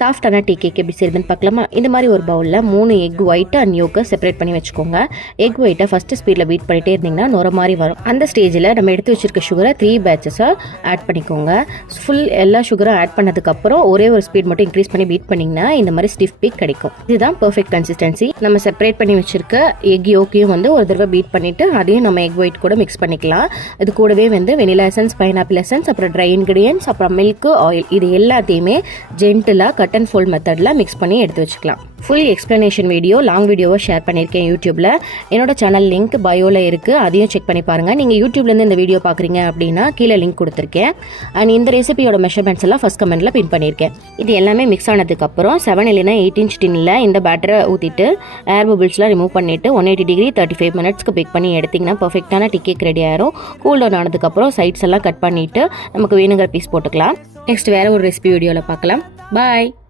சாஃப்டான tea cake எப்படி செய்யுதுன்னு பார்க்கலாமா? இந்த மாதிரி ஒரு பவுலில் 3 எக் ஒயிட் அண்ட் யோக்கை செப்பரேட் பண்ணி வச்சுக்கோங்க. எக் ஒயிட்டை ஃபஸ்ட்டு ஸ்பீடில் பீட் பண்ணிகிட்டே இருந்தீங்கன்னா நுர மாதிரி வரும். அந்த ஸ்டேஜில் நம்ம எடுத்து வச்சிருக்க சுகரை 3 பேட்சஸாக ஆட் பண்ணிக்கோங்க. ஃபுல் எல்லா சுகரும் ஆட் பண்ணதுக்கப்புறம் ஒரே ஒரு ஸ்பீட் மட்டும் இன்க்ரீஸ் பண்ணி பீட் பண்ணிங்கன்னா இந்த மாதிரி ஸ்டிஃப் பீக் கிடைக்கும். இதுதான் பர்ஃபெக்ட் கன்சிஸ்டன்சி. நம்ம செப்பரேட் பண்ணி வச்சிருக்க எக் யோக்கையும் ஒரு தடவை பீட் பண்ணிவிட்டு அதையும் நம்ம எக் ஒயிட் கூட மிக்ஸ் பண்ணிக்கலாம். இது கூடவே வெனிலா எசன்ஸ், பைனாப்பிள் எசன்ஸ், அப்புறம் ட்ரை இன்கிரியன்ஸ், அப்புறம் மில்க், ஆயில், இது எல்லாத்தையுமே ஜென்டிலாக கட் அண்ட் ஃபோல்ட் மெத்தடில் மிக்ஸ் பண்ணி எடுத்து வச்சுக்கலாம். ஃபுல் எக்ஸ்ப்ளனேஷன் வீடியோ, லாங் வீடியோவை ஷேர் பண்ணியிருக்கேன் யூடியூப்பில். என்னோட சேனல் லிங்க் பயோவில் இருக்குது, அதையும் செக் பண்ணி பாருங்கள். நீங்கள் யூடியூப்லேருந்து இந்த வீடியோ பார்க்குறீங்க அப்படின்னா கீழே லிங்க் கொடுத்துருக்கேன். அண்ட் இந்த ரெசிபியோட மெஷர்மெண்ட்ஸ் எல்லாம் ஃபஸ்ட் கமெண்ட்டில் பின் பண்ணியிருக்கேன். இது எல்லாமே மிக்ஸ் ஆனதுக்கப்புறம் 7 இல்லைனா 8 இன்ச் டின்னில் இந்த பேட்டரை ஊற்றிட்டு ஏர் பபிள்ஸ்லாம் ரிமூவ் பண்ணிவிட்டு 180 டிகிரி 35 மினிட்ஸ்க்கு பேக் பண்ணி எடுத்திங்கன்னா பர்ஃபெக்டான டீ கேக் ரெடி ஆயிரும். கூல் டவுன் ஆனதுக்கப்புறம் சைட்ஸ் எல்லாம் கட் பண்ணிவிட்டு நமக்கு வேணுங்கிற பீஸ் போட்டுக்கலாம். நெக்ஸ்ட் வேறு ஒரு ரெசிபி வீடியோவில் பார்க்கலாம். பாய்.